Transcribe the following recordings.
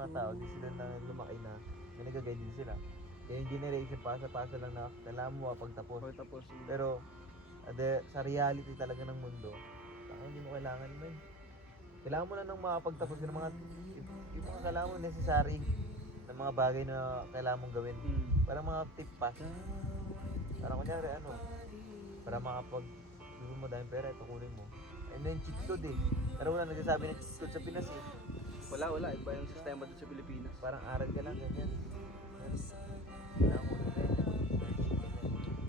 mga tao, di sila na lumaki na nag-guide din sila. Kaya yung generation, pasa-pasa lang na kailangan mo mapagtapos. Tapos, Pero, sa reality talaga ng mundo, hindi mo kailangan mo eh. Kailangan mo lang nang makapagtapos yung mga kailangan mo necessary na mga bagay na kailangan mong gawin. Parang mga tip pass. Parang kunyari para makapag gusto mo dahil pera, ito kunin mo. And then cheat code eh. Pero wala nagsasabi ng cheat code sa Pinas eh. Wala. Iba yung sistema dun sa Pilipinas. Parang aral ka lang, ganyan. Kailangan mo na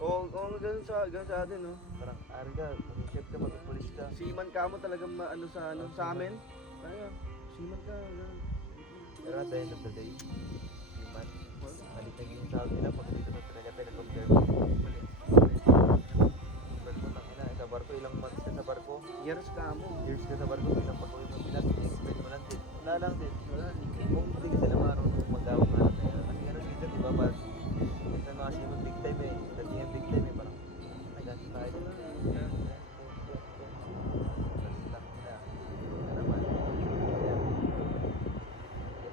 Oo, ganun sa atin, no? parang aral ka, mag-chef ka, mag-police ka. Seaman ka mo talagang sa amin. Kaya, seaman ka, ganun. Pero at the end of the day, human, malit na yung sahod nila pag dito sa Australia, pinag-compare mo. Malit. Pero mo tangina, sa barko, ilang months ka sa barko? Years ka mo. Years ka sa barko, ilang pag-uwi mo Pinas, expect mo lang din. Wala lang din. Kung hindi ka sila marunong mag-awang hanap na yan. Kasi gano'n dito, di ba? Minsan mga simon big time eh. Dating yung big time eh, parang, ay, ganito tayo dito.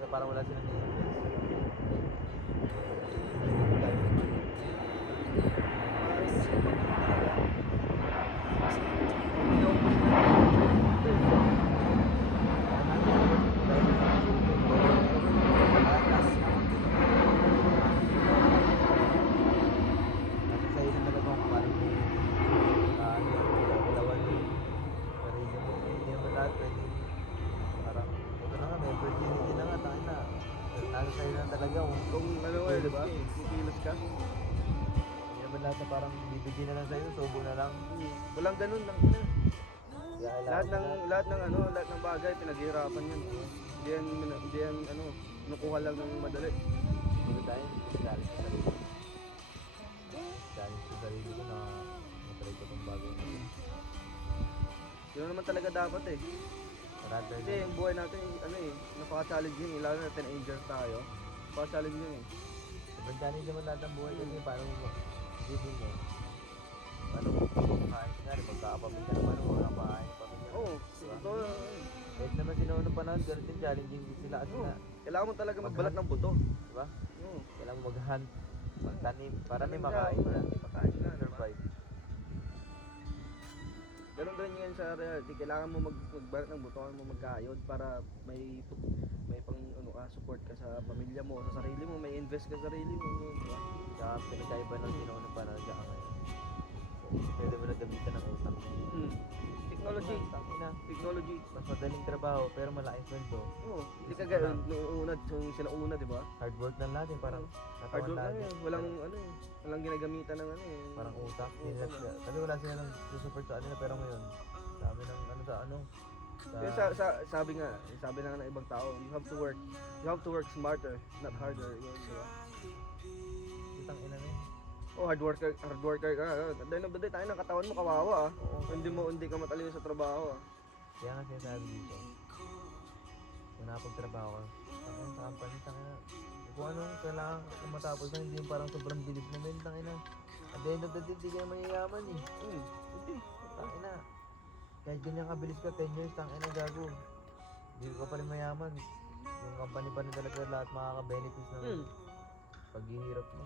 Parang wala silang parang bibigyan na lang sa'yo, sobo na lang. Walang ganun lang. Lahat ng bagay pinaghihirapan yan. Hindi yan nakuha lang ng madali. Hindi tayo, galit sa sarili. Galit sa sarili ko na matry ko itong bagay na ito. Yun naman talaga dapat eh. Kasi yung buhay natin, napaka-challenging, lalo na teenagers tayo. Napaka-challenging eh. Sobrang challenge naman lahat ng buhay kasi paano mo giving mo. Paano mo kumakain ka rin, magkakapamilya ka, paano mo kumakain yung pamilya. Oo, ito. Kahit naman sinaunang panahon, pero din challenging din sila kasi na. Kailangan mo talaga magbalat ng buto. Diba? Oo. Kailangan mo mag-hunt, magtanim, para may makain ka. Survive. Ganun din yan sa reality, kailangan mo magbalat ng buto, kailangan mo magkayod para may pang support ka sa pamilya mo, sa sarili mo, may invest ka sa sarili mo, diba? Kaya pinagkaiba ng sinaunang panahon sa ngayon. Pwede mo na gamitan ng utak. Technology. Mas madaling trabaho pero malaking sweldo. Oo, hindi ka gano'n nung sila una, di ba? Hard work lang natin, parang Hard work lang eh, walang ginagamitan ng parang utak. Kasi wala sila nang susupport sa kanila, pero ngayon, dami ng sabi na ng ibang tao, you have to work smarter, not harder, yun, di ba? Utang ina na. Hard worker ka. At the end of the day, tayo ng katawan mo kawawa ah. Hindi ka matalino sa trabaho ah. Kaya nga sinasabi dito, kung nakapagtrabaho ka, sa company, kung anong kailangan kung matapos na, hindi yung parang sobrang bilis na men, tangina. At the end of the day, hindi kayo mayayaman eh. Hindi. Tangina. Kahit ganyan kabilis ka, 10 years, tangina gago. Hindi ka pa rin mayaman. Yung company pa rin talaga lahat makaka-benefits ng paghihirap mo.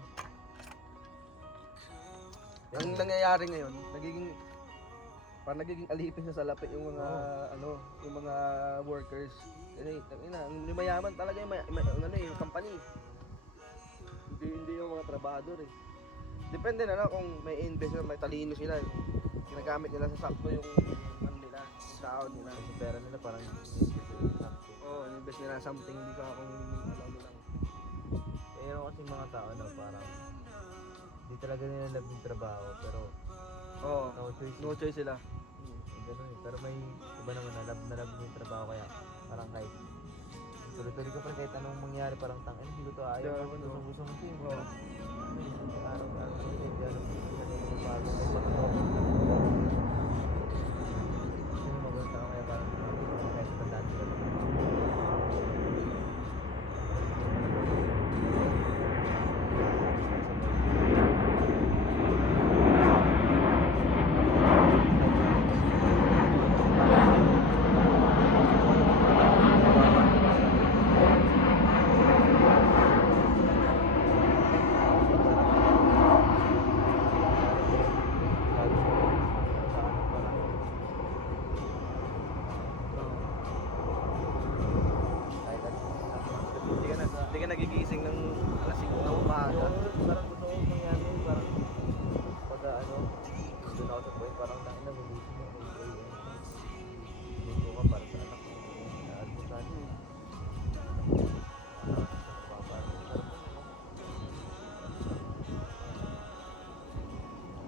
Ang nangyayari ngayon, nagiging alipin sa salapi yung mga yung mga workers. Kasi yung mayaman talaga yung company. Hindi yung mga trabahador eh. Depende na lang kung may invest na may talino sila. Ginagamit nila sa sakto yung nila, yung sahod nila. Yung pera nila parang invest nila something, hindi ka kung alam mo lang. Pero kasi mga tao parang hindi talaga nila love yung trabaho, pero no choice sila. Ganun eh. Pero may iba naman na love yung trabaho, kaya parang kahit tuloy-tuloy ka pa rin kahit anong mangyari, parang tangin, hindi ko to ayaw, gusto mo siya. Araw-araw hindi alam kung bago may patutok. Yung mga tao kaya parang kahit pandaan ka lang.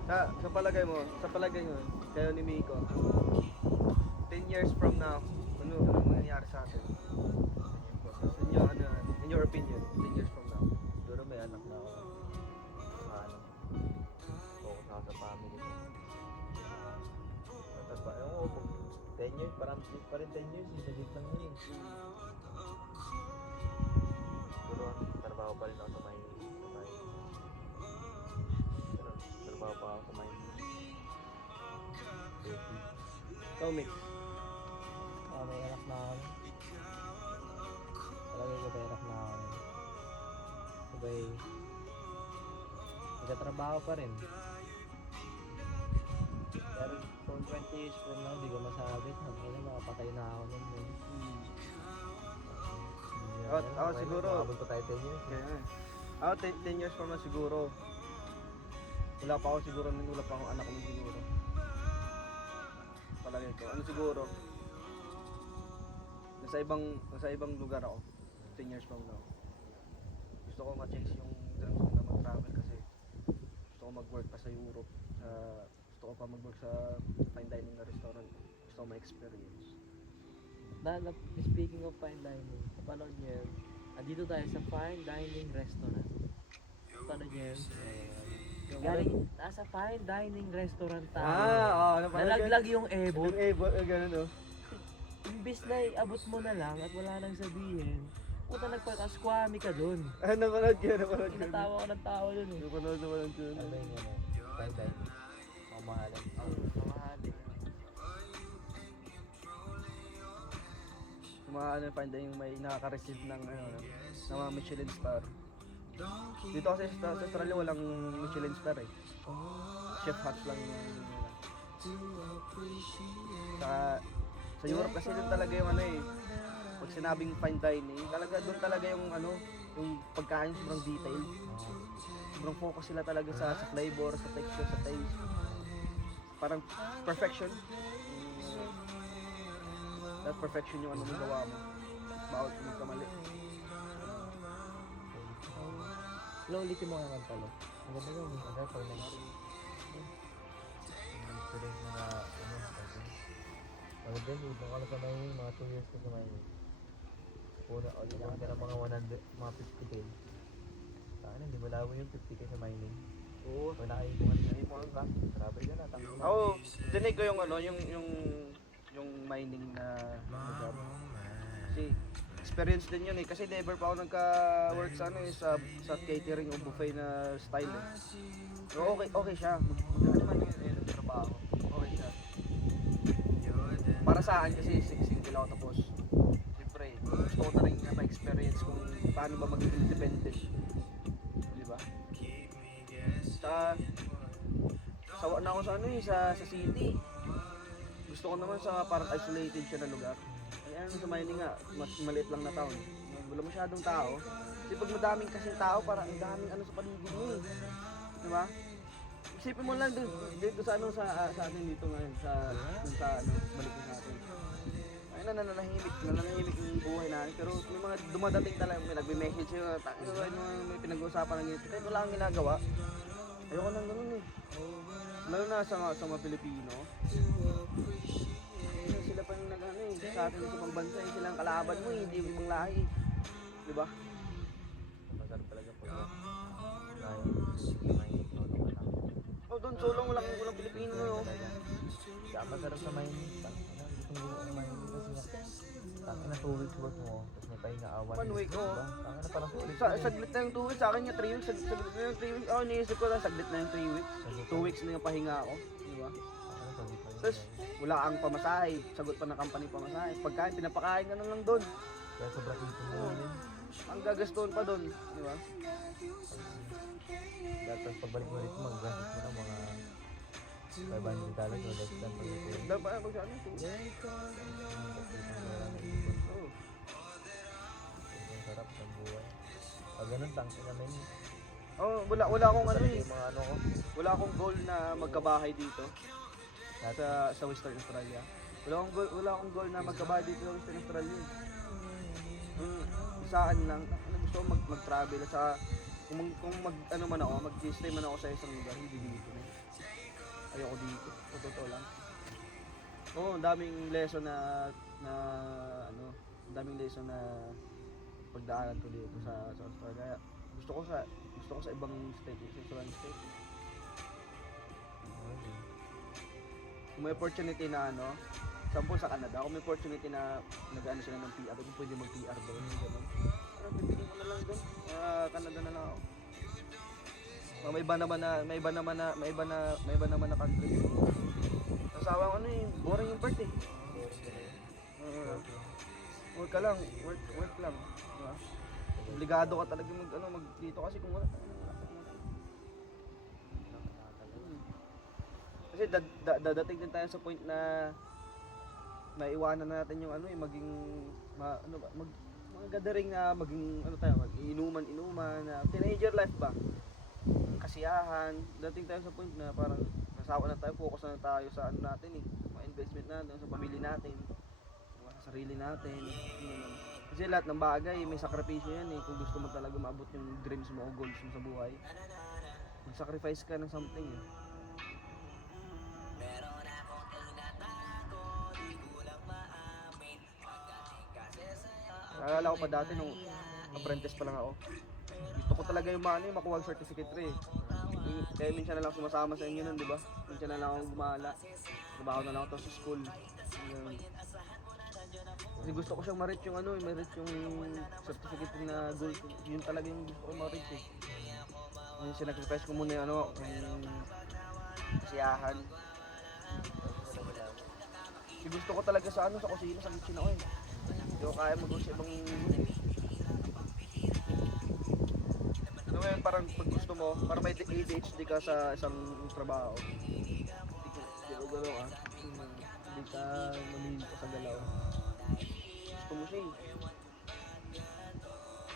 Sa palagay mo, kayo ni Miko, 10 years from now, ano mangyayari sa atin? In your opinion, 10 years from now. Siguro may anak na ako. Ano, focus ako sa family ko. Mataba, ewan ko, 10 years, parang pa rin 10 years, isagit lang yun eh. Siguro, trabaho pa rin ako sa may, trabaho pa ako sa may, Ikaw, Mick. May anak na ako. Palagay ko may anak na ako. Sabay, nagtatrabaho pa rin. Pero kung 20 years from now, di ko masabi. Makapatay na ako nun. Ako siguro, Abot pa tayo 10 years. kaya ako 10 years from now siguro, wala pa akong anak nun siguro. Palagay ko, ano siguro, nasa ibang lugar ako, 10 years from now. Gusto ko ma-chase yung dreams ko na mag-travel kasi gusto ko mag-work pa sa Europe, gusto ko pa mag-work sa fine dining na restaurant, gusto ko ma-experience. Speaking of fine dining, napanood niyo yun? Andito tayo sa fine dining restaurant. Napanood niyo yun? Galing, nasa fine dining restaurant tayo. Nalaglag yung ebot. Ganun Imbis na abot mo na lang at wala nang sabihin, puta nagpakaskwami ka dun. Napanood ko. Tinatawa ko ng tao dun eh. Napanood ko. Ano yung ano, fine dining. Mamahalin. Mamahalin. Mga fine dining may nakaka-receive ng mga Michelin star. Dito kasi sa Australia walang Michelin star eh. Chef Hut lang yung nila. Sa Europe kasi doon talaga yung pag sinabing fine dining, talaga doon talaga yung yung pagkain sobrang detailed. Sobrang focus sila talaga sa flavor, sa texture, sa taste. Parang perfection. That perfection yung mo gawa mo. Bawat magkamali. Ulitin mo nga ng talo. Ang ganda yun. Ang ganda pag nangyari. Experience na maganda yun. Ibang ka na sa may mga 2 years ko sa may una ka ng mga 100, mga 50k. Saan hindi mo labo yung 50k sa mining. Oo. Pag nakaipungan ka, travel ka na. Ako, dinig ko yung yung mining na job. Kasi experience din yun eh. Kasi never pa ako nagka-work sa sa catering o buffet na style eh. So, okay siya. Ano man yung trabaho. Okay siya. Para sa akin kasi single ako tapos siyempre gusto ko na rin na ma-experience kung paano ba maging independent. Di ba? Sawa na ako sa city. Gusto ko naman sa parang isolated siya na lugar. Ayan, sa mining nga, mas maliit lang na town. Wala masyadong tao. Kasi pag madaming kasing tao, parang ang daming sa paligid mo eh. Di ba? Isipin mo lang dito sa atin dito ngayon, sa balik na natin. Ay nananahimik yung buhay natin. Pero may mga dumadating talaga, may nagme-message yun, may pinag-uusapan ng ganito. Kahit wala kang ginagawa, ayoko nang ganun eh. Lalo na sa mga Pilipino. Sila pa yung sa atin sa pang bansa, sila ang kalaban mo, hindi yung ibang lahi. Di ba? Masarap talaga po. Mining. Oh, doon sulong walang Pilipino no. Kaya masarap sa mining. Gusto mo ang mining kasi nga na 2 weeks work mo, tapos may pahinga awan. 1 week, oo. Tangina parang ulit. Saglit na yung 2 weeks, sa akin yung 3 weeks, saglit na yung 3 weeks. Oh, iniisip ko lang, saglit na yung 3 weeks. 2 weeks na yung pahinga ako, di ba? Tapos, wala kang pamasahe, sagot pa ng company pamasahe. Pagkain, pinapakain ka na lang doon. Kaya sobrang ipon mo yun. Ang gagastuhan pa doon, di ba? Tapos pagbalik mo rito, mag-gastos mo ng mga $500 o less than pag-ipon. Dapat mag-ano ito? Oo. Ang sarap ng buhay. Pag ganun, tangin namin. Oh, wala akong Mga ano ko. wala akong goal na magkabahay dito sa Western Australia. Wala akong goal na magkabahay dito sa Western Australia. Sa akin lang, gusto ko mag-travel at saka kung mag-stay man ako sa isang lugar, hindi dito na. ayoko dito. Sa totoo lang. Oo, ang daming lesson na ano, ang daming lesson na pagdaanan ko dito sa Australia. Gusto ko sa ibang state, sa ibang state. Okay. Kung may opportunity na ano, sample sa Canada, kung may opportunity na nag-ano sila ng PR, kung pwede mag-PR doon, gano'n. Parang pipiliin ko na lang doon. Canada na lang ako. May iba naman na country. Nasawa ko ano eh, boring yung part eh. Work ka lang, work lang. Diba? Obligado ka talaga mag dito kasi kung wala. Kasi dadating din tayo sa point na maiwanan na natin yung ano eh, maging mga gathering na maging ano tayo, mag-inuman na teenager life ba? Kasiyahan. Dating tayo sa point na parang nasawa na tayo, focus na tayo sa ano natin eh, mga investment natin, sa pamilya natin, sa sarili natin. Kasi lahat ng bagay may sakripisyo yan eh, kung gusto mo talaga maabot yung dreams mo o goals mo sa buhay. Mag-sacrifice ka ng something eh. Naalala ko pa dati nung apprentice pa lang ako. Gusto ko talaga yung makuha ang certificate 3 eh. Kaya minsan na lang sumasama sa inyo nun, di ba? Minsan na lang akong gumala. Trabaho na lang ako sa school. Ganun. Kasi gusto ko siyang ma-reach yung ma-reach yung certificate na goal ko. Yun talaga yung gusto ko ma-reach eh. Yung sinacrifice ko muna yung yung kasiyahan. Kasi gusto ko talaga sa sa kusina, sa kitchen ako eh. Hindi ko kaya mag-goal sa ibang ano yun, parang pag gusto mo, parang may ADHD ka sa isang trabaho. Hindi ko galaw hindi ka mamili ka sa galaw. Gusto mo siya eh.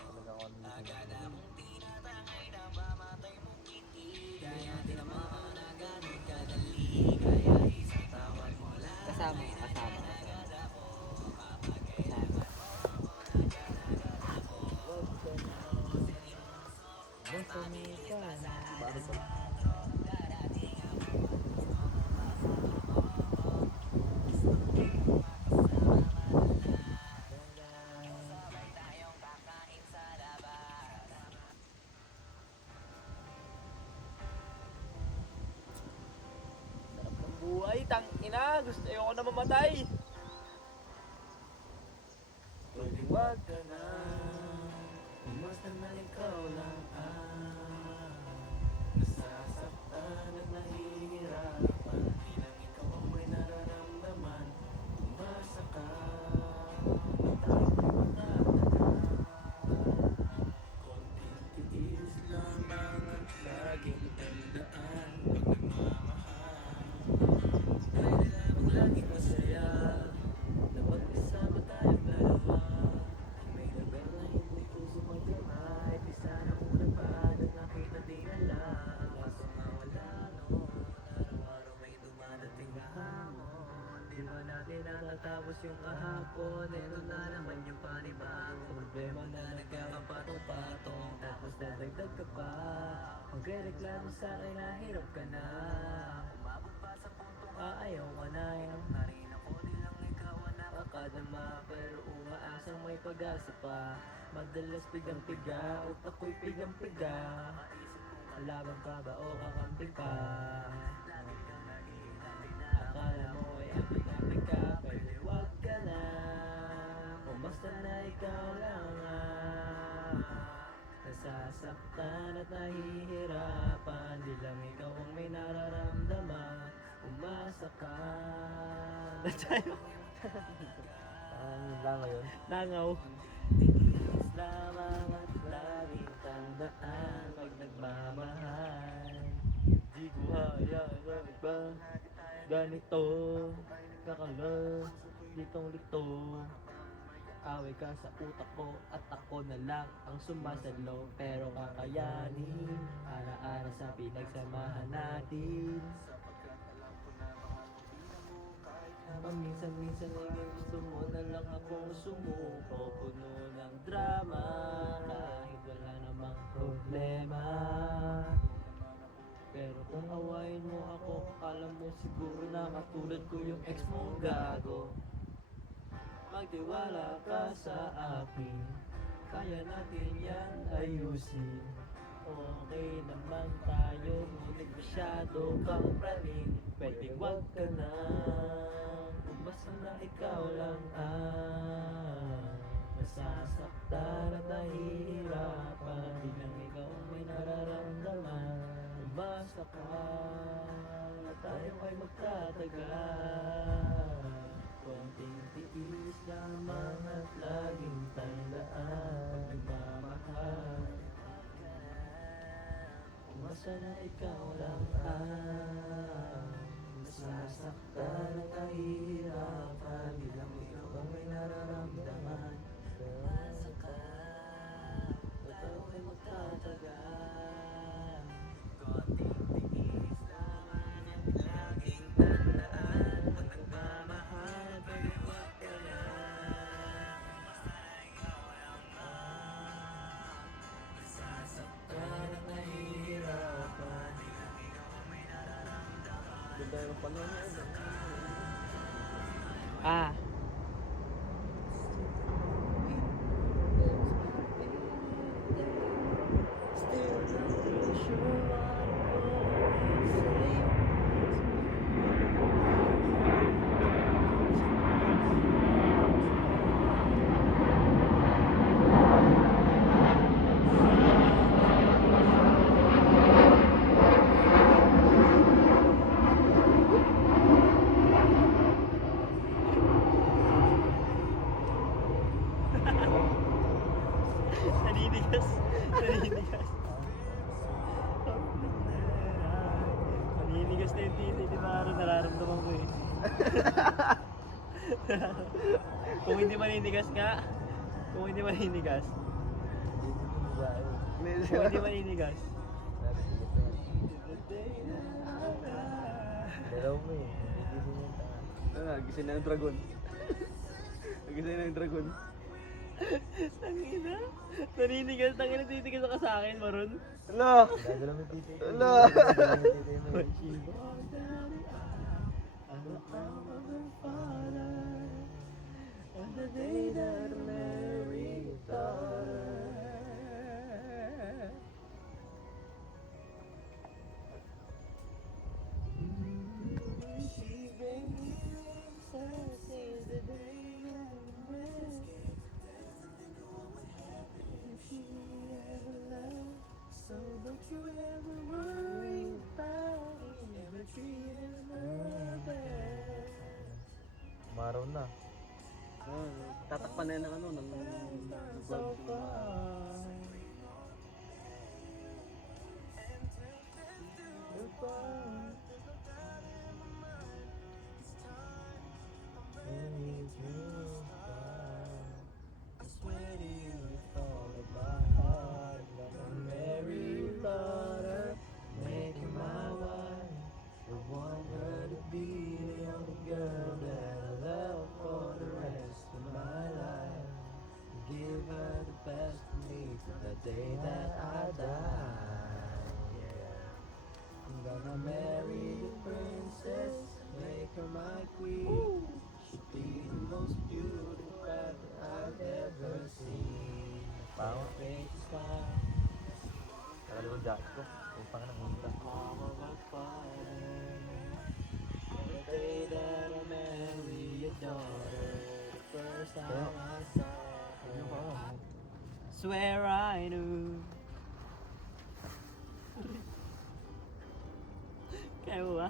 Talaga ako ano. Kasama. Basta may ka na. Bakit ba? Sarap ng buhay, tangina. Gusto ayoko na mamatay. Wag ka na. Basta na ikaw lang nasasaktan at nahihirapan. Di lang ikaw ang may nararamdaman. Umasa ka. Matapos matatagal. Konting tiis lamang at laging tandaan. Pag nagmamahal tayo lamang laging masaya. Na magkasama tayong dalawa. May lugar na hindi puso magkamay. Di sana muna pa at nakita di alam. Kaso nga wala noon. Araw-araw may dumadating na hamon. Di ba natin natatapos yung kahapon? Ito na naman yung panibago. Problema na nagkakapatong-patong. Tapos dadagdag ka pa. Magrereklamo sa akin na hirap ka na. Umabot pa sa puntong ayaw ka na. Narin ako nilang ikaw ang nakakadama. Pero umaasang may pag-asa pa. Madalas pigang-piga, utak ko'y pigang-piga. Laban ka ba o kakamping ka? Akala mo ay apik-apik ka, pero wag ka na. Kung basta na ikaw lang nasasaktan at nahihirapan. Di lang ikaw ang may nararamdaman. Umasa ka. Lang ngayon. Langaw. Tiis lamang at laging tandaan. Pag nagmamahal, di ko hayaan na iba. Ganito, kakalo, ditong lito. Away ka sa utak ko at ako na lang ang sumasalo. Pero kakayanin, ara-ara sa pinagsamahan natin. Paminsan-minsan ay gusto mo na lang akong sumuko. Puno ng drama, kahit wala namang problema. Pero kung awayin mo ako, akala mo siguro na katulad ko yung ex mo gago. Magtiwala ka sa akin, kaya natin yan ayusin. Okay naman tayo, ngunit masyado kang praning. Pwede wag ka na, basta na ikaw lang masasaktan at nahihirapan. Di lang ikaw may nararamdaman. Basta ka na tayo ay magtatagal. Konting tiis lamang at laging tandaan. Pag nagmamahal, basta na ikaw lang masasaktan at nahihirapan. Di lang ikaw ang may nararamdaman. Basta ka na tayo ay magtatagal. Konting tiis lamang at laging tandaan. Pag nagmamahal, pwede wag ka na. Masasaktan at nahihirapan. Ganda yung panahon niya. Ah. Naninigas. Naninigas. Naninigas na yung titi, di ba? Nararamdaman ko eh. Kung hindi maninigas nga, kung hindi maninigas, kung hindi maninigas. Dalaw mo eh. Nagigising yung tanga. Gising na yung dragon. Gising na yung dragon. Tangina. Naninigas, tangina, titigas ka sa akin, Maron. Hala! Gagalaw mo yung titi. Hala! Gagalaw mo yung titi mo eh. On the day that Mary thought she gave me since the day that we met. If she ever left, so don't you ever worry about me, never treating her bad. Umaraw na. Tatakpan na yan ng ano, ng So far. I swear to you, with all of my heart, that a Mary daughter, making my wife. I want her to be the only girl that I love for the rest of my life. Give her the best of me to the day that I die. Yeah. I'm gonna marry the princess, make her my queen. She'll be the most beautiful bride that I've ever seen. Pawa. Make a smile. Nakaliwa yung jacket ko. Kung pang nang hunda. Mama, my father. The day that I marry your daughter, the first time I saw her, swear I knew. Kaya mo ba?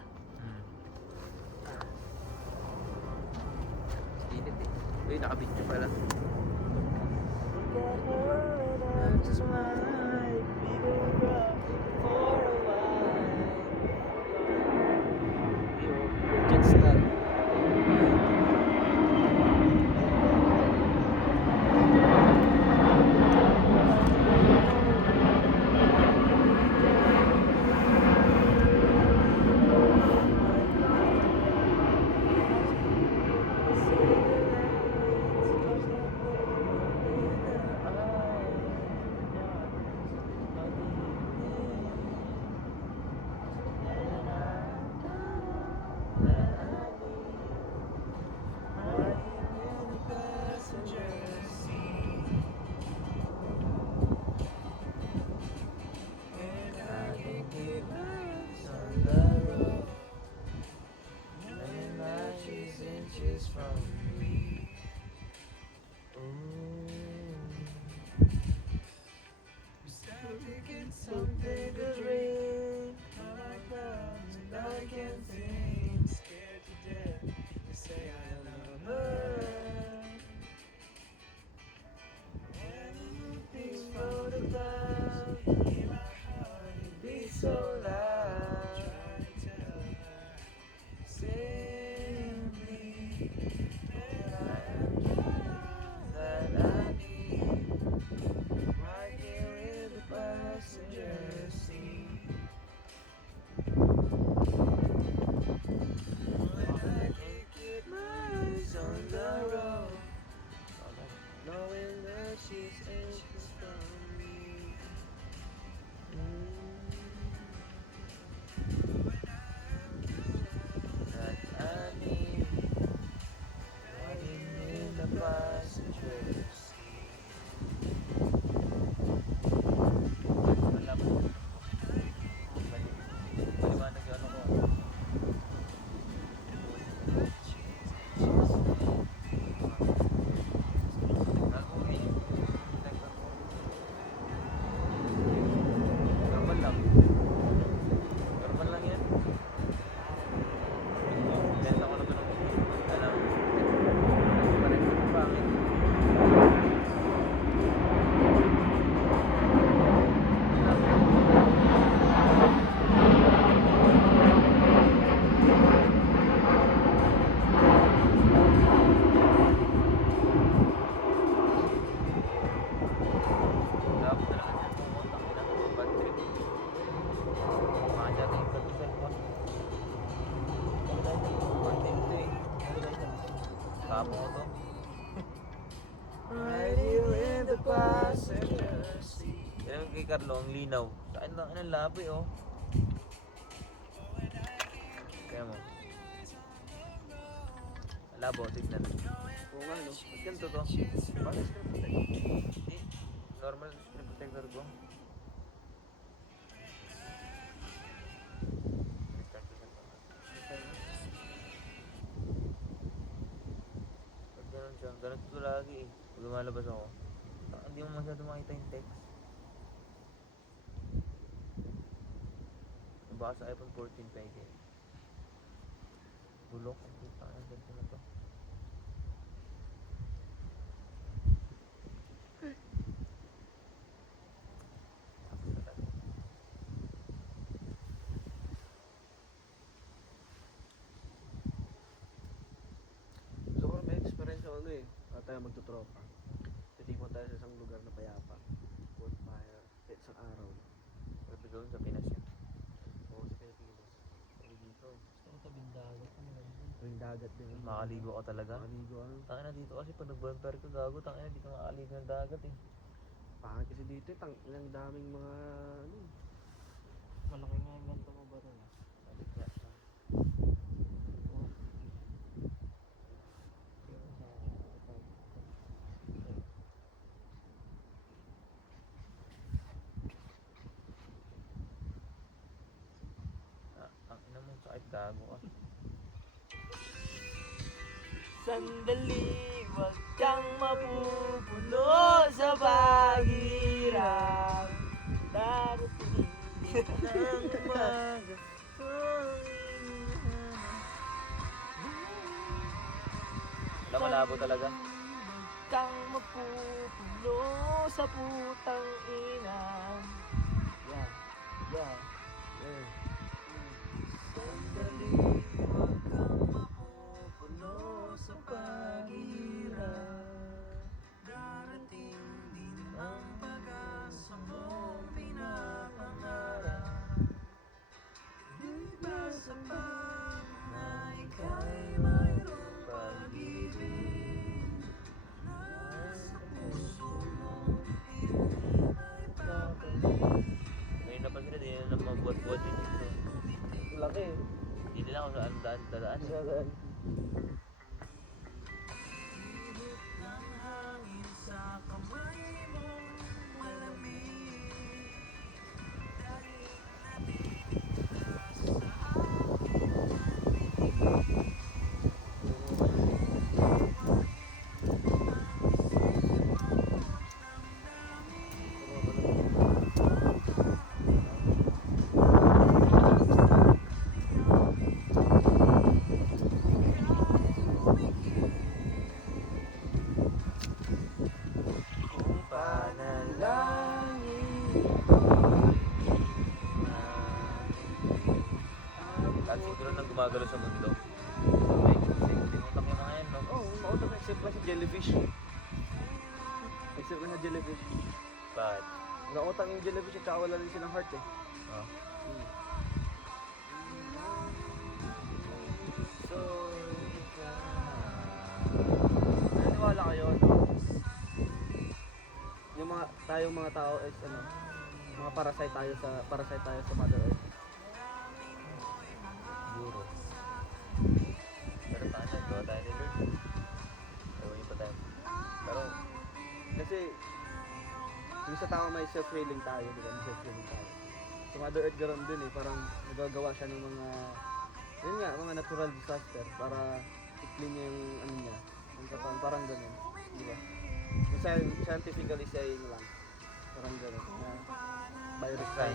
init eh. Uy, nakabidyo pala. Look at her and I just might be the rough for a while. Jets na. Tapo ko to. Right here in the passenger seat. Yan kay Carlo, ang linaw. Sa akin lang, ang labi oh. Kaya mo. Labo, tignan. Oo nga, no? Ba't ganito to? Bakit screen protect? Hindi. Normal screen protector ko. Restart ko siya. Pag ganun siya, ganun to lagi eh. Pag lumalabas ako, hindi mo masyado makita yung text. Baka sa iPhone 14 pwede. Bulok, ang puta, ang ganito na to. Siguro may experience ako ano eh. Tayo magtutropa. Titipon tayo sa isang lugar na payapa. Bonfire. Isang araw. Sabi ko sa Pinas yun. Oo, sa Pilipinas. Sabi dito. Gusto ko tabing dagat. Ring dagat din. Makaligo ka talaga. Makaligo ano. Tangin na dito kasi pag nag-bonfire ka gago, tangin na di ka makaligo ng dagat eh. Pangit kasi dito eh. Ilang daming mga ano eh. Malaki nga yung ganito mo ba rin ah. Balik nga. Ang ina mo sakit gago ka. Sandali, wag kang mapupuno sa paghirap. Darating Nang umaga, alam, malabo talaga. kang mapupuno sa putang ina. Yeah, yeah. Sandali, wag kang mapupuno sa paghirap. Darating din ang pag-asa mong pinapangarap. Di ba sapat na ika'y mayroong pag-ibig? Nasa puso mo, hindi may papalit. Ngayon na pa sila, di na mabuhat-buhat din dito. Laki eh. Hindi nila kung saan dadaan. Saan? Ng hangin sa kamay mong malamig. Dahil natitiglas sa kung panalangin. Lahat siguro nang gumagalo sa mundo. Timutak yung mga yan, no? Oo, mautak na except sa jellyfish. Except na sa jellyfish. Bakit? Nautang yung jellyfish at saka wala rin silang heart eh. Oh. So, naniniwala kayo, no? Yung mga tayong mga tao is ano, mga parasite tayo sa Mother Earth. Siguro. Pero tayo na, gawa tayo ni Lord. Gawin pa tayo. Pero, Kasi yung sa tao may self-healing tayo, di ba? May self-healing tayo. Sa Mother Earth ganoon din eh, parang nagagawa siya ng mga yun nga, mga natural disaster para i-clean niya yung ano niya. Yung katawan, parang gano'n, di ba? Yung scientifically saying lang, parang gano'n, na virus tayo,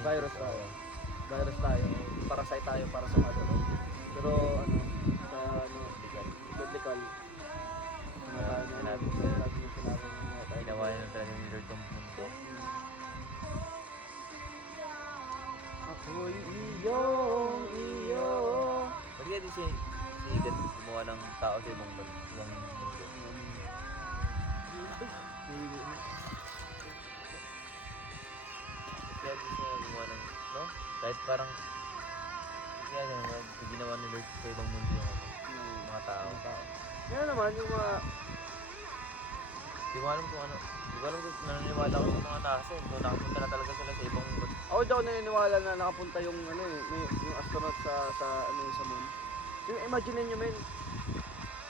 virus tayo, parasite tayo para sa Mother Earth. Pero ano, sa ano, biblical, sinabi ko, ginawa niya talaga ni Lord yung mundo. ako'y iyong iyo. Pwede kaya din si God gumawa ng tao sa ibang mundo. Kaya din siya gumawa ng, no? Kahit parang, kaya ginawa ni Lord sa ibang mundo yung mga tao. Yan naman yung mga... Hindi ko alam kung ano. Hindi ko alam kung naniniwala ko sa mga nasa eh. Kung nakapunta na talaga sila sa ibang mundo. Ako di ako naniniwala na nakapunta yung ano eh, yung astronaut sa ano yung sa moon. Yung imagine nyo men,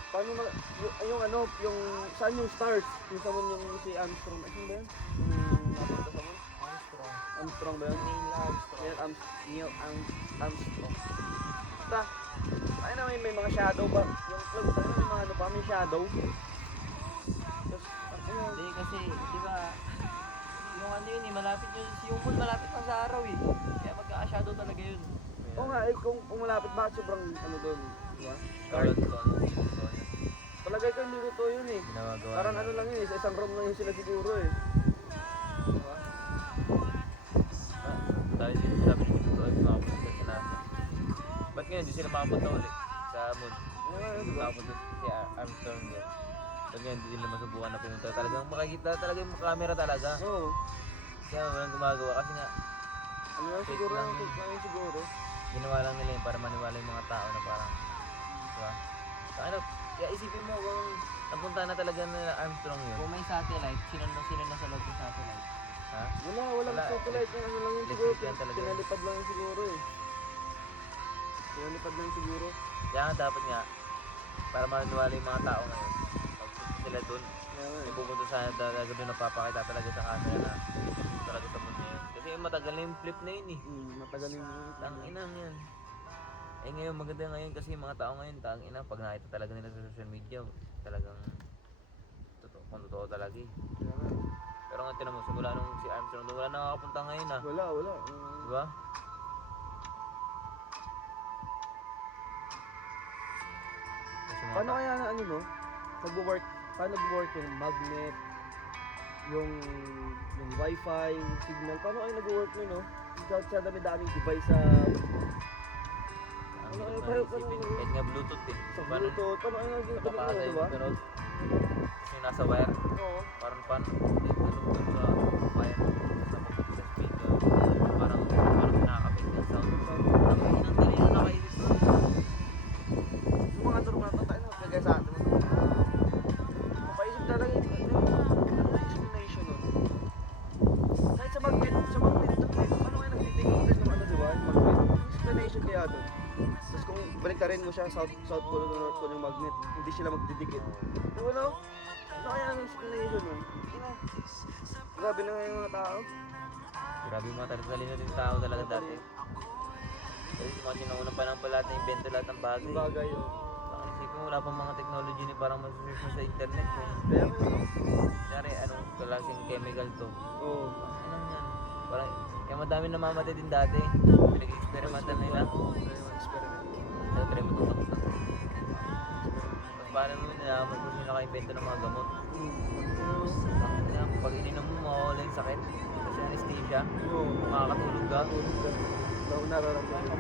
paano na, yung ano, yung saan yung stars? Yung sa moon yung si Armstrong, ay ba yun? Yung napunta sa moon? Armstrong. Armstrong ba yun? Neil Armstrong. Yan, Armstrong. Basta, ay na may mga shadow ba? Yung cloud, tayo may mga ano pa, may shadow. Tapos, ano, Hindi kasi, di ba, yung ano yun eh, malapit yun, yung moon malapit lang sa araw eh. Kaya magka-shadow talaga yun. oo nga, eh, kung malapit ba, sobrang ano doon, di ba? Charlotte Stone. Palagay ko hindi totoo yun eh. Ginagawa. Parang ano lang yun eh, sa isang room lang yun sila siguro eh. Diba? Dahil din sabi ni Tito, makapunta sa NASA. Ba't ngayon di sila makapunta ulit sa moon? Diba? Makapunta si Armstrong doon. Ba't ngayon di nila masubukan na pumunta? Talagang makikita talaga yung camera talaga. Oo. Kaya walang gumagawa kasi nga Ano lang Fake siguro, lang ano yun. lang siguro. ginawa lang nila yun para maniwala yung mga tao na parang, diba? Ano, kaya isipin mo kung napunta na talaga nila Armstrong yun. Kung may satellite, sino na sa loob ng satellite? Ha? Walang Wala. satellite yung ano lang yun Electric siguro. yan talaga. Pinalipad lang yun siguro eh. Pinalipad lang siguro. Kaya nga dapat nga, para maniwala yung mga tao ngayon, pagpunta sila doon, Kaya nga may eh. pupunta sana talaga doon, napapakita talaga sa camera na talaga sa mundo yun. Kasi matagal na yung flip na yun eh. Matagal yung Tang inang yan. Eh ngayon, maganda ngayon kasi yung mga tao ngayon, tang ina, pag nakita talaga nila sa social media, talagang totoo, kung totoo talaga eh. Kaya nga. Pero nga tinan mo, simula nung si Armstrong doon, wala nakakapunta ngayon ah. Wala. Diba? Kasi mga Paano kaya na ano no? Paano nag-work yung magnet, yung wifi, yung signal, paano kayo nag-work nun no? Sa dami-daming device sa ang Ano, hirap paano- na isipin. paano- Kahit nga Bluetooth eh. sa Paano Bluetooth, paano kayo nag-ganito napapakasay diba? yung gano'n? Tapos yung nasa wire, Oo. parang paano kahit ganun dun sa wire, sa sa speaker, parang nakakapit yung sound. Ang inang talino nakaisip doon. Yung mga turma na tayo na kagaya sa atin. Mapaisip talaga yung ano explanation nun. Kahit sa magnet nun eh. Paano kayo nagtitingin din ng ano diba? Yung magnet. Yung explanation kaya dun. Tapos kung baliktarin mo siya south pole o north pole yung magnet, hindi sila magdidikit. Diba no? Ano kaya ang explanation nun? Grabe na nga yung mga tao. Grabe yung mga talino din tao talaga dati. Kasi yung mga sinuunang panahon pa lahat na invento lahat ng bagay. Yung bagay yun. Parang isipin mo, wala pang mga technology ni parang masusearch mo sa internet kung Kaya nga, no? kunyari anong klaseng chemical to. Oo. Anong yan? Parang, kaya madami namamatay din dati. Pinag-experimental nila. Kaya yung experiment. Nag-try mo ito tapos na. Paano mo nalaman kung sino naka-invento ng mga gamot? Ang yan, pag ininom mo, mawawala yung sakit. Kasi anesthesia, Oo. makakatulog ka. Ikaw nararamdaman.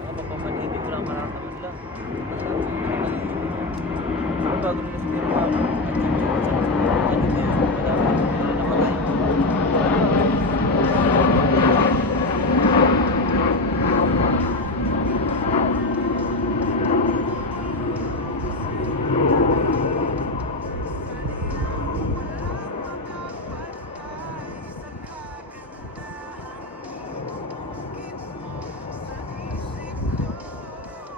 Mga papamanhid, wala kang mararamdaman nila. Pero bago nila siguro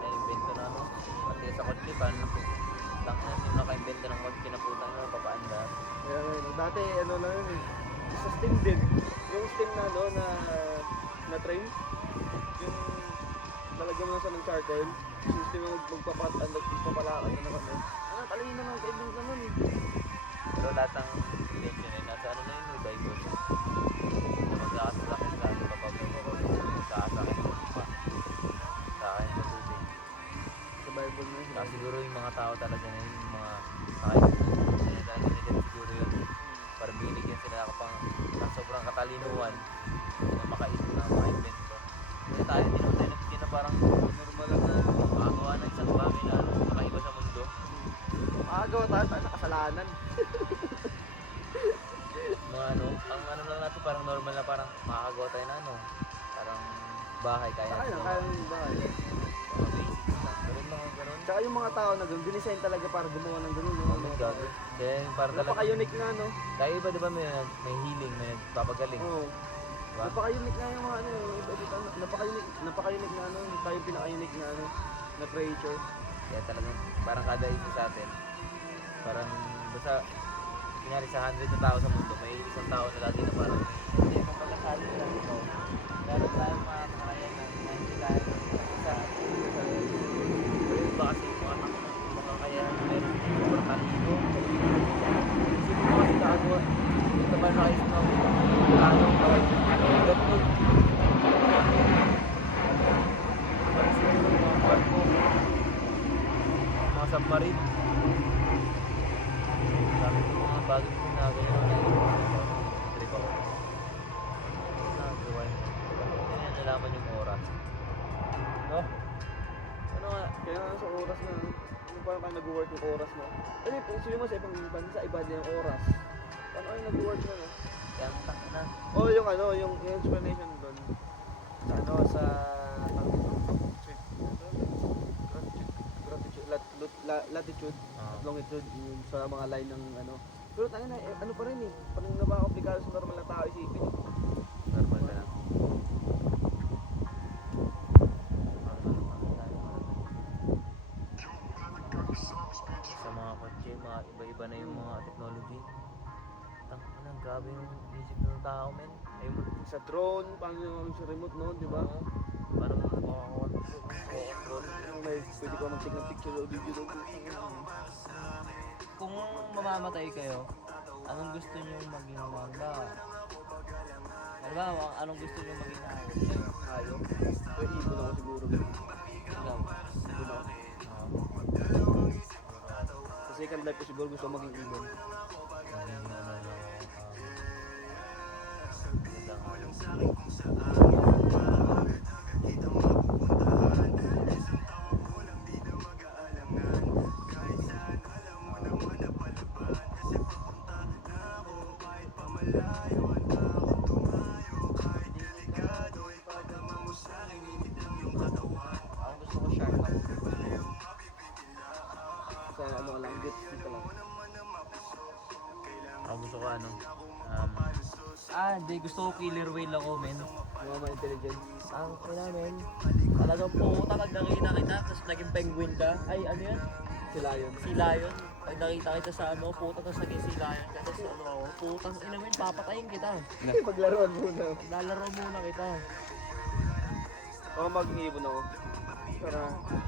na-invento na ano, pati sa kotse, paano po? Tangina, sino naka-invento ng kotse na putang na papaandar? Kaya nga yun. Dati ano lang yun eh. Sa steam din. Yung steam na ano na train. Yung lalagyan mo na sa ng charcoal. Yung steam na magpapalakad na naman. Ano, talino na ng train naman eh. Pero lahat ng invention ay nasa ano na yun, may Bible. Na magkakasakit sa ating kakasakit mo pa. Sa akin sa tubig. Sa Bible na yun. Saka siguro yung mga tao talaga na yun, yung mga nakikita nila siguro yun. Para binigyan sila ng sobrang katalinuhan na makaisip na maka-invento. Kasi tayo din naman tayo nabigyan na parang normal lang na makagawa ng isang bagay na nakaiba sa mundo. Makagawa tayo sa kasalanan. Mga ano, ang ano lang natin parang normal na parang makakagawa tayo na ano, parang bahay kaya Kaya natin. lang, kaya lang yung bahay. Mga basics lang. Pero yung mga ganun, Tsaka yung mga tao na gano'n, dinesign talaga para gumawa ng gano'n. Yung mga tao. Grabe. Then, parang talaga. Napaka-unique nga, no? Kaya iba, di ba, may healing, may nagpapagaling. Oo. Diba? Napaka-unique nga yung mga ano, yung iba dito, napaka-unique na ano, tayo yung pinaka-unique na ano, na creature. Kaya talagang, parang kada isa sa atin, parang, basta, kunyari sa 100 na tao sa mundo, may isang tao na lagi na parang, Hindi, kung pagkasabi ko lang ito, meron tayong mga kakayan na hindi tayo sa yung iba kasi, mga kakayahan na meron, sobrang talino. Isipin mo kasi nakagawa, ito ba nakaisip ng plano, ganun. Isipin mo yung mga barko, mga submarine. Sabi ko mga bagay ko na ganyan na trip ako. Nagawa niya. Ganyan nalaman yung oras. No? Ano nga? Kaya nga sa oras na, yung parang kayo nag-work yung oras, no? Kasi sabi mo sa ibang bansa, iba din yung oras. Paano kayo nag-work na, no? Kaya ang taka na. Oh, yung ano, yung explanation doon. Sa ano, sa latitude, Ah. longitude, yung sa mga line ng ano. Pero tayo na, ano pa rin eh, parang napaka-komplikado sa normal na tao isipin. Normal na lang. Sa mga kotse, mga iba-iba na yung mga technology. Tangina, grabe yung isip ng tao, men. Ay mo, Sa drone, paano yung sa remote, no, di ba? paano mo makakontrol? May pwede ko mag-take ng picture o video doon. kung mamamatay kayo, anong gusto niyo maging halimbawa, anong gusto niyo maging hayop kayo? Ayaw. So, ibon ako siguro. Ikaw? Ibon ako. Sa second life ko siguro gusto ko maging ibon. Ako gusto ko shark ako. Sa ano ka lang, dito lang. Ako gusto ko ano, Hindi, gusto ko killer whale ako, men. Mga intelligence. Ang namin, talagang puta pag nakita kita, tapos naging penguin ka. Ay, ano yan? Sila yun. Si Lion. Pag nakita kita sa ano, puta, tapos naging si Lion ka, tapos ano ako, putang ina mo yun, papatayin kita. Maglaruan muna. Lalaro muna kita. Ako mag-ibon ako. Para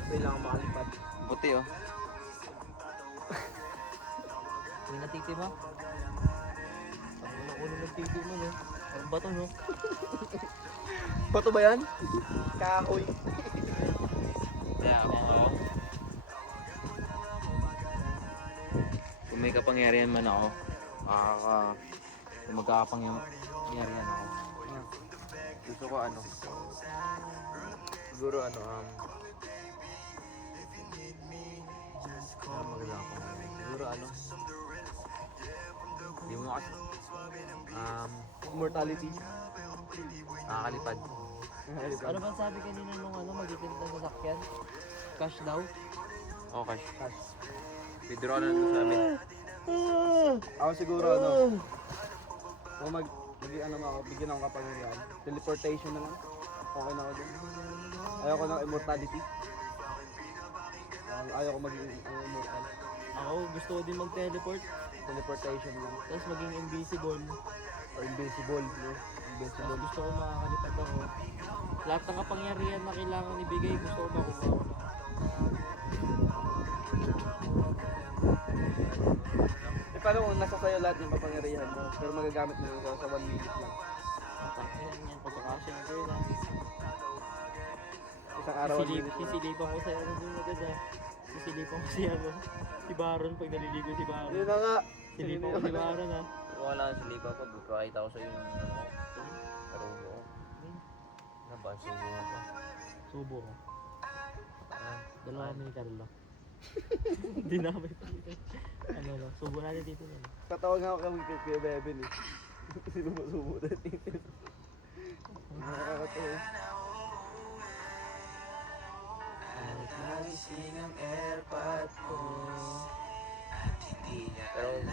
kailangan makalipad. puti oh. May natiti mo? Ang nakunin ng titi mo, no? Ang bato, no? Bato ba yan? Kahoy. Kaya ako, kung may kapangyarihan man ako, kung magkakapangyarihan ako, gusto ko ano, siguro ano, maganda ako. Siguro ano, hindi mo kasi, Immortality. nakakalipad. Ano ba sabi kanina nung ano, magitin ng sasakyan? Cash daw? Okay. Withdraw na lang sa amin. Ako siguro ano. Kung ano ako, bigyan ako kapangyarihan. Teleportation na lang. Okay na ako dun. Ayaw ko ng immortality. Ayaw ko maging immortal. Ako, gusto ko din mag-teleport. Teleportation lang. Tapos maging invisible. Or invincible. No? Tapos Invincible. gusto ko makakalipad ako. Lahat ng kapangyarihan na kailangan ibigay, gusto ko makuha ko. Paano kung nasa sa'yo lahat yung kapangyarihan mo, pero magagamit mo yun sa 1 minute lang? Ang takinan yan, pagkakasya ko yun, Isang araw, 1 minute lang. Sisilipan ko sa'yo, ano dun agad Sisilipan ko siya, si Baron pag naliligo si Baron. Yun na nga. Silipan ko si Baron, Kung wala kang silipa pa, pakita ko sa'yo yung ano, karugo ko. Ano ba, sugo mo pa? Subo ko. Ah, Dalawa kami ni Carlo. Hindi na kami dito. Ano lang, subo natin dito na. Tatawag nga ako kami kay Kuya Beben eh. Sinubo-subo natin. Nakakatawa. Nagising ang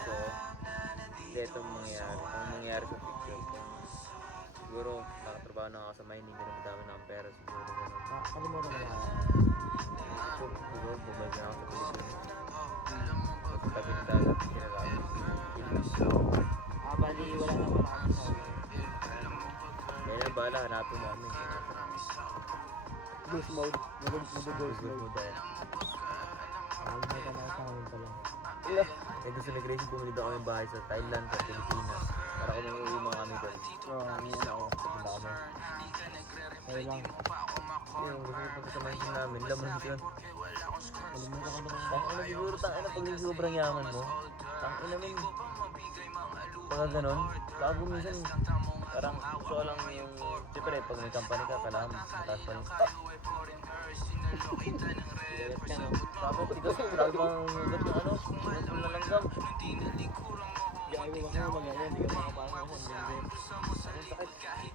gusto ko. Hindi itong mangyayari. Kung mangyayari sa future ko. Siguro, nakatrabaho na ako sa mining, ganun madami na akong pera. Siguro ganun. Kalimutan mo na. Siguro, bumalik na ako sa Pilipinas. Sa tabi ng dagat, kinalami. Bali, wala naman ako sa Kaya na bahala, hanapin namin. Ghost mode. Mag-ghost mode. Kalimutan na sa amin pala. Wala. Ito sa migration, bumili daw kami bahay sa Thailand, sa Pilipinas. Para kung may uwi mga kami doon. Yan ako. Punta kami. Kaya lang. Yung gusto ko sa mansion namin, laman yun. Kalimutan ko naman. Tangina siguro, tangina pag yung sobrang yaman mo. Tangina min. Pagka ganon, bago minsan, parang gusto ko lang yung, siyempre pag may company ka, kailangan mataas pa yung, Galit ka, no? tapos ikaw, grabe bang hugot ng ano, hugot ng nalanggam. Gaya mo ba ka mag-ano? Hindi ka makapasok ako. Hindi. Anong sakit?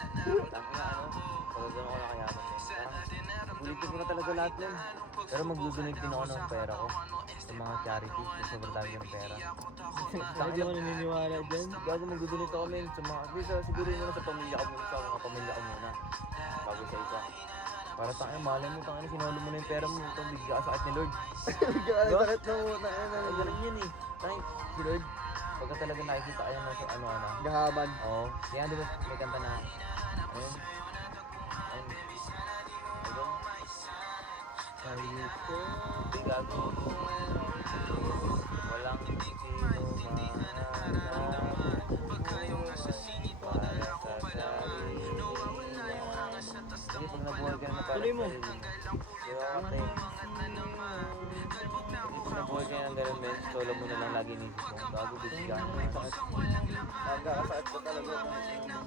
Tangina ano, pag ganon ko nakayaman din. Parang, ulitin ko na talaga lahat yun. Pero mag-donate din ako ng pera ko sa mga charity, kung sobrang dami ng pera. Bakit di ako naniniwala dyan? Bago mag-donate ako men sa mga, at siguro muna sa pamilya ko muna, sa mga pamilya ko muna. Bago sa iba. Para tangin, malay mo, tangin, sinolo mo na yung pera mo, ito, bigla ka sa akin ni Lord. Bigyan ka sakit ng utang. Ay, ganun yun eh. Tangin, si Lord, pagka talaga nakikita kayo na sa ano, Gahaman. oo. Kaya di ba may kanta na, ayun, ayun, ayun, Ayun ko. bigago mo, walang sino mahanap, para sa sarili lang. Sige, pag nabuhay ka na para Tuloy mo. sa sarili mo. Di ba kapatid? Pag nabuhay ka ng ganun, men, solo mo na lang lagi inisip mo. Bago bitch ka. Nagkakasakit ko talaga.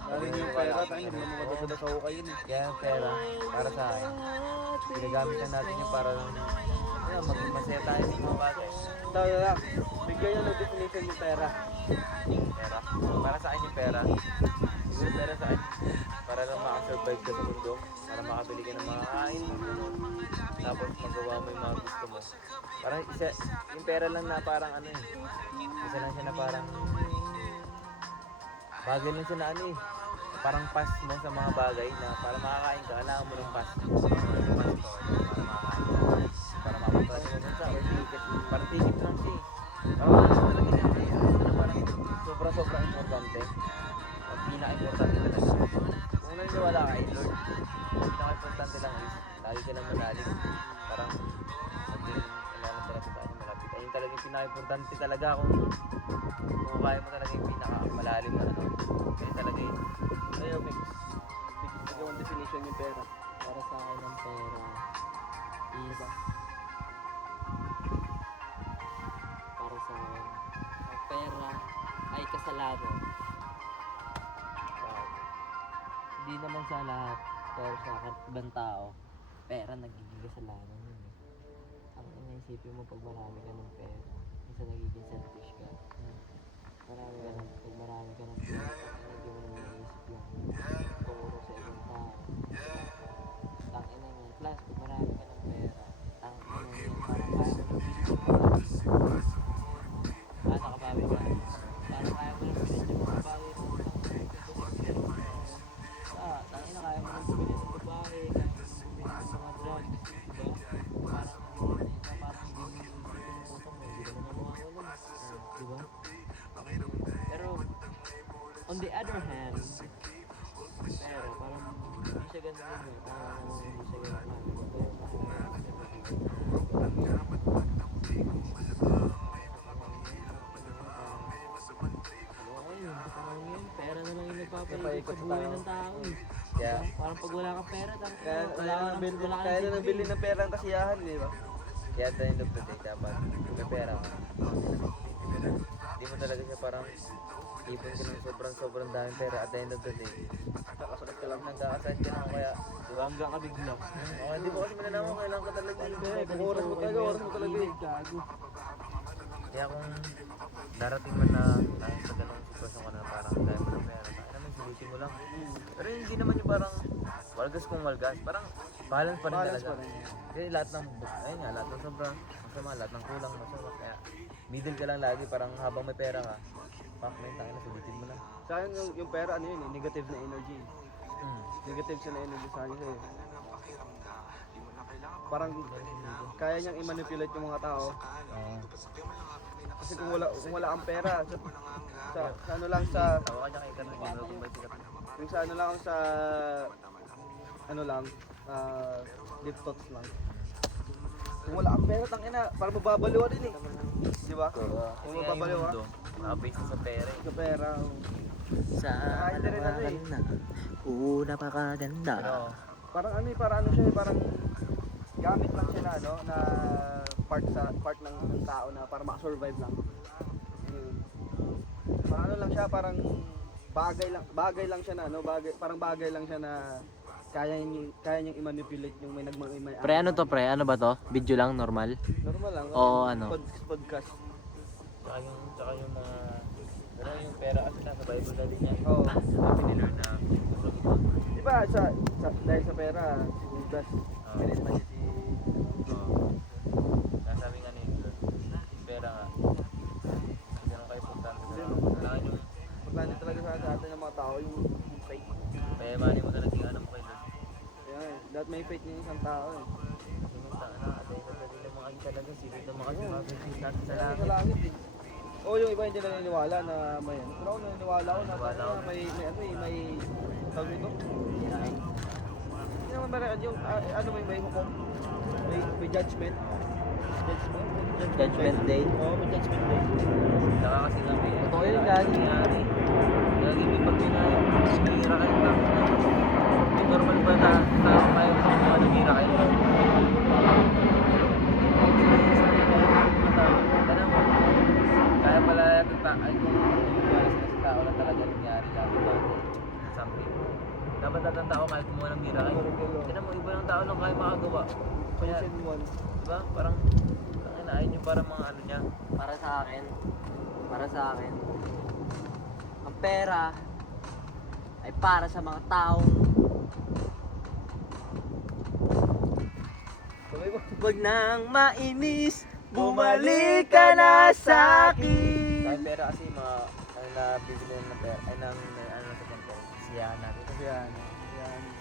Lalo yung pera, tayo, hindi mo madadala sa ukay yun. Kaya ang pera, para sa akin, ginagamit na natin yung para lang, maging masaya tayo sa mga bagay. Tayo lang. Bigyan nyo ng definition yung pera. Pera. Para sa akin yung pera. Siguro pera sa akin. Para lang makasurvive ka sa mundo. Para makabili ka ng mga kain. Tapos magawa mo yung mga gusto mo. Parang isa, yung pera lang na parang ano eh. Isa lang siya na parang bagay lang siya na ano eh. Parang pass mo sa mga bagay na para makakain ka, kailangan mo ng pass. Para makakain ka. Para mapunta ka sa sa or ticket. Parang ticket lang siya eh. Parang ano talaga siya eh. Ano na parang sobrang importante. Ang pinaka-importante talaga. Kung naniniwala ka kay Lord, ang pinaka-importante lang is lagi ka lang manalig. Parang maging kailangan talaga sa kanya malapit. Ayun talaga yung pinaka-importante talaga kung kaya mo talaga yung pinaka-malalim na ano. Kaya talaga yun. Ayaw, mix. Bigyan mo definition yung pera. Para sa akin ang pera is para sa akin ang pera ay kasalanan. Hindi naman sa lahat, pero sa kahit ibang tao, pera nagiging kasalanan yun eh. Ang inaisipin mo pag marami ka ng pera, minsan nagiging selfish ka. Pag marami ka ng pera, hindi mo naman naisip lang tumulong sa ibang tao. Tangina mo. Plus, pag marami ka ng pera, tangina mo yan, parang kaya mo ng paano ka bawi ka? Parang kaya mo ng bilhin yung mga bagay mo. Tangina, kaya mo ng bilhin ng babae, kaya mo ng bilhin ng mga drugs, diba? Parang hindi mo pinuputong mo, hindi naman mawawala, diba? Pero, on the other hand, pera, parang hindi siya ganun yun eh. Parang hindi siya ganun. Pera na lang yung nagpapaikot sa buhay ng tao eh. Kaya, Parang pag wala kang pera, tapos Kaya wala ka kaya na nang bilhin ng pera ang kasiyahan, di ba? kaya at the end of the day, dapat kung may pera ka, hindi mo talaga siya parang ipon ka ng sobrang daming pera at the end of the day. Kakasakit ka lang. Nagkakasahit ka lang kaya, di ba? hanggang ka bigla. Okay, hindi mo kasi malalaman kailangan ka talaga yung Oras mo talaga, oras mo talaga eh. Gago. Kaya kung darating man na sa ganong sitwasyon ka na parang dahil mo ng pera, kaya naman sulutin mo lang. Pero hindi naman yung parang walgas kung walgas. Parang Balance pa rin Balance talaga. pa rin yan. Kasi lahat ng, ayun nga, lahat ng sobra, masama, lahat ng kulang, masama. Kaya, middle ka lang lagi, parang habang may pera ka, pak, may tangin na, sulitin mo na. Sa akin yung pera ano yun eh, negative na energy. Negative siya na energy sa akin kasi parang kaya niyang i-manipulate yung mga tao. Oo. Kasi kung wala kang pera, sa ano lang sa Tawa ka niya kay Carlo, hindi mo kung may tikat. yung sa ano lang sa ano lang deep thoughts lang. Kung wala kang pera, tangina, parang mababaliw ka din eh. Di ba? Kung mababaliw ka Nakabase sa pera eh. sa pera. Sa Kahit na rin ano eh. na. Napakaganda. Pero, Parang ano eh, parang ano siya eh, parang gamit lang siya na ano, na part ng tao na para makasurvive lang. Yun. Parang ano lang siya, parang bagay lang siya na ano, parang bagay lang siya na kaya niyang i-manipulate yung may Pre, ano to pre? Ano ba to? Video lang, normal? normal lang. Oo, ano? Podcast. tsaka yung mga, gano'n yung pera kasi nasa Bible na din yan. Oo. Sabi ni Lord na, Di ba dahil sa pera, si Judas, ganit man niya si nasabi nga ni Lord, pera nga, hindi ganun kayo importante sa kailangan yung, importante talaga sa atin ng mga tao, yung faith. payamanin mo talaga yung ano mo kay Lord. Yan, dapat may faith ng isang tao eh. Kasi nung at the end of the day, mga talaga, sino ito mga sumabitin natin sa Sa langit. langit eh. Oo, yung iba hindi naniniwala na may ano. Pero ako naniniwala ako na Naniniwala ako. may ano eh, may tawag nito. Hindi naman meron yung ano may hukom. May judgment. Judgment Day. Oo, may judgment day. Saka kasi nga may, Totoo yun, Gagi. Gagi may pag hinahira kayo lang. May normal ba na tao kayo kung mga naghira kayo? Kaya pala yung ay kung nangyari sila sa tao na talaga nangyari lagi ba? Something. Dapat lahat ng tao kahit kumuha ng hira kayo. Tignan mo, iba ng tao lang kayo makagawa. Kaya, Pansin mo. diba? Parang, ayun yung parang mga ano niya. Para sa akin, ang pera ay para sa mga taong Sabay mo. wag nang mainis, bumalik ka na sa akin. Kaya pera kasi mga, ano na bibili ng pera, ay nang, ano sa pera, siyahan natin. Kasi yan.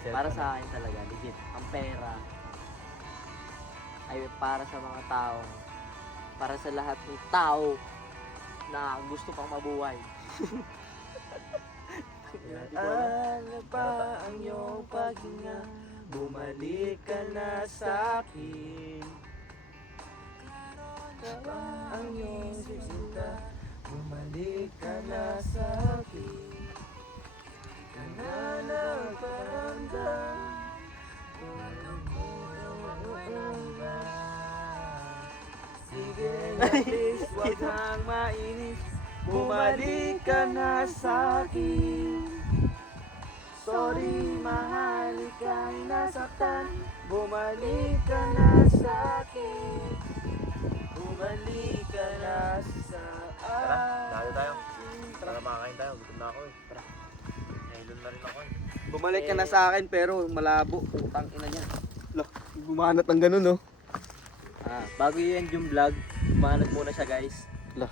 Para sa akin talaga, legit, ang pera ay para sa mga taong, para sa lahat ng tao na gusto pang mabuhay. Ano pa ang iyong paghinga? Bumalik ka na sa akin. Ang iyong sisinta, bumalik ka na sa akin. Nananaparamdam, sige na please, wag kang mainis. Bumalik ka na sa akin. Sorry, mahal, ika'y nasaktan. Bumalik ka na sa akin. Bumalik ka na sa Tara, dahil tayo. akin. Tara, makakain tayo. Gutom na ako eh. Tara. Ngayon na rin ako eh. Bumalik ka na sa akin pero malabo. Putang ina niya. Lah, bumanat ng ganun no. Bago i-end yung vlog, umanat muna siya guys. Lah.